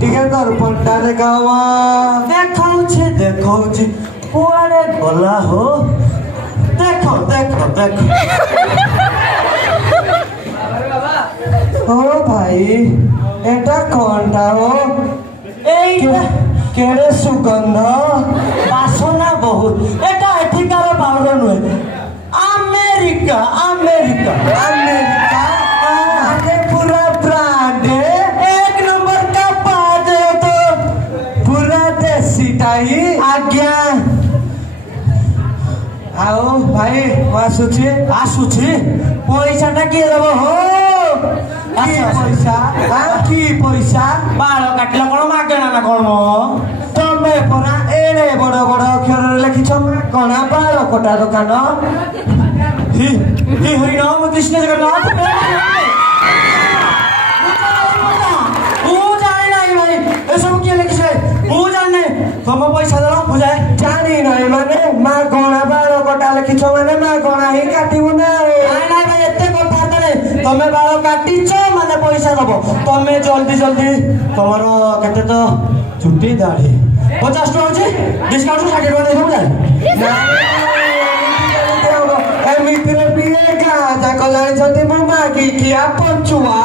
टिके दर्पणटा देखावा देखौछि कुआडे गला हो देखो ओ भाई एटा कोनटा हो एइटा केड़े सुगंध बासना बहुत एटा एठिकार पाउडर नुहे अमेरिका अमेरिका अरे पूरा ब्रांड एक नंबर का बात है तो पूरा देसी टाई आज्ञा आओ भाई आसुची पैसाटा किए देव हो की पैसा की पैसा बाल काटिला कौन मागेना ना कौन तमे परा एड़े बड़ बड़ अक्षर लिखिछ कणा बाल कटा दुकान ही हरिनाम कृष्ण जगन्नाथ तुम पैसा दे बुझाए जानी नहीं माने माँ गणा बाल कटा लिखिछ माने माँ गणा ही काटिबो ना भाई एते कथा तले तमे बाल काटिछ माने पैसा दबो तमे जल्दी तमर केते तो चुटी दाढ़ी 50 टका अछि डिस्काउंट 60 टका दे बुझाए एमितिरे पिए गाजा कलाइ छथि मो मागी किया पंचुआ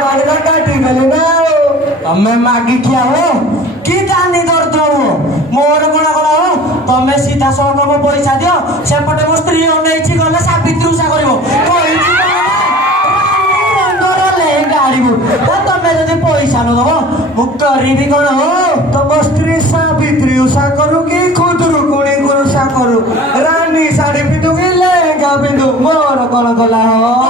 बाल काटी गले ना तमे मागी किया हो कि जानी दर्द हो मोर कोना कोना हो तमे सीधा सड़क मो पैसा दियो सेपटे मो स्त्री अनेछि गले साबित्री उषा करिवो कहिछि बंदर लेंगा आरिबो तमे जदि पैसा न दबो मु करिबि कोन हो तम स्त्री साबित्री उषा करू कि खुदरू कुणी उषा करू रानी साड़ी पिंधू कि लेहेंगा पिंधू मोर कोन गला हो